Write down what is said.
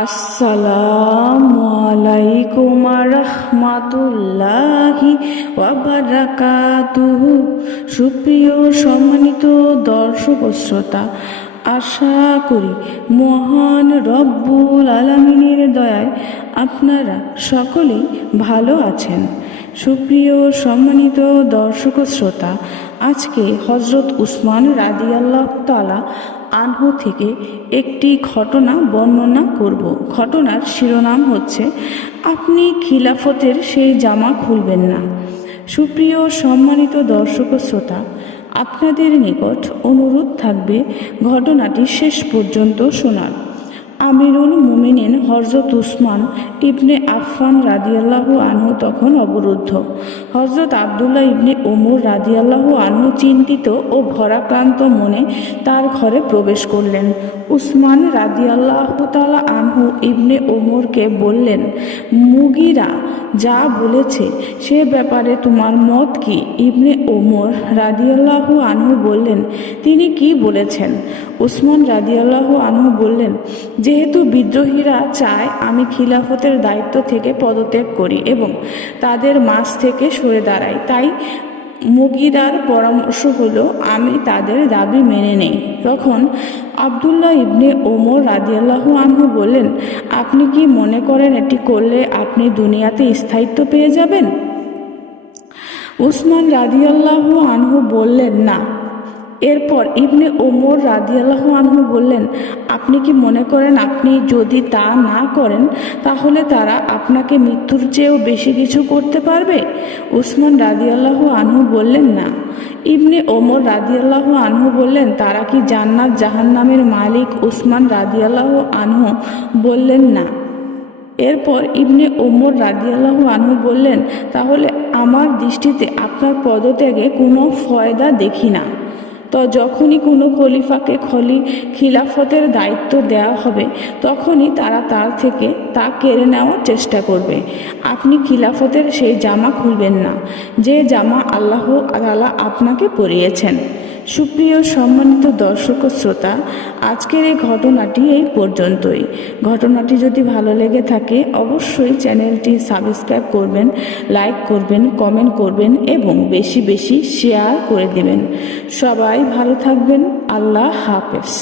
আসসালামু আলাইকুম রাহমাতুল্লাহি ওয়া বারাকাতুহু। সুপ্রিয় সম্মানিত দর্শক ও শ্রোতা, আশা করি মহান রব্বুল আলামিনের দয়ায় আপনারা সকলেই ভালো আছেন। সুপ্রিয় সম্মানিত দর্শক ও শ্রোতা, আজকে হজরত উসমান রাদিয়াল্লাহু তাআলা আনহু থেকে একটি ঘটনা বর্ণনা করব। ঘটনার শিরোনাম হচ্ছে, আপনি খিলাফতের সেই জামা খুলবেন না। সুপ্রিয় সম্মানিত দর্শক ও শ্রোতা, আপনাদের নিকট অনুরোধ থাকবে ঘটনাটি শেষ পর্যন্ত শোনার। আমিরুল মুমিনিন হযরত উসমান ইবনে আফফান রাদিয়াল্লাহু আনহু তখন অবরুদ্ধ। হযরত আবদুল্লাহ ইবনে ওমর রাদিয়াল্লাহু আনহু চিন্তিত ও ভরাক্রান্ত মনে তার ঘরে প্রবেশ করলেন। উসমান রাদিয়াল্লাহু তাআলা আনহু ইবনে ওমরকে বললেন, মুগীরা যা বলেছে সে ব্যাপারে তোমার মত কি? ইবনে ওমর রাদিয়াল্লাহু আনহু বললেন, তিনি কি বলেছেন? উসমান রাদিয়াল্লাহু আনহু বললেন, যেহেতু বিদ্রোহীরা চায় আমি খিলাফতের দায়িত্ব থেকে পদত্যাগ করি এবং তাদের মাঝ থেকে সরে দাঁড়াই, তাই মুগীরার পরামর্শ হলো আমি তাদের দাবি মেনে নেই। তখন আবদুল্লাহ ইবনে ওমর রাদিয়াল্লাহু আনহু বললেন, আপনি কি মনে করেন এটি করলে আপনি দুনিয়াতে স্থায়িত্ব পেয়ে যাবেন? উসমান রাদিয়াল্লাহু আনহু বললেন, না। এরপর ইবনে ওমর রাদিয়াল্লাহু আনহু বললেন, আপনি কি মনে করেন আপনি যদি তা না করেন তাহলে তারা আপনাকে মৃত্যুর চেয়েও বেশি কিছু করতে পারবে? উসমান রাদিয়াল্লাহু আনহু বললেন, না। ইবনে ওমর রাদিয়াল্লাহু আনহু বললেন, তারা কি জান্নাত জাহান্নামের মালিক? উসমান রাদিয়াল্লাহু আনহু বললেন, না। এরপর ইবনে ওমর রাদিয়াল্লাহু আনহু বললেন, তাহলে আমার দৃষ্টিতে আপনার পদত্যাগে কোনো ফয়দা দেখি না। তো যখনই কোনো খলিফাকে খিলাফতের দায়িত্ব দেওয়া হবে তখনই তারা তার থেকে তা কেড়ে নেওয়ার চেষ্টা করবে। আপনি খিলাফতের সেই জামা খুলবেন না যে জামা আল্লাহ তাআলা আপনাকে পরিয়েছেন। সুপ্রিয় সম্মানিত দর্শক ও শ্রোতা, আজকের এই ঘটনাটি এই পর্যন্তই। ঘটনাটি যদি ভালো লেগে থাকে অবশ্যই চ্যানেলটি সাবস্ক্রাইব করবেন, লাইক করবেন, কমেন্ট করবেন এবং বেশি বেশি শেয়ার করে দেবেন। সবাই ভালো থাকবেন। আল্লাহ হাফেজ।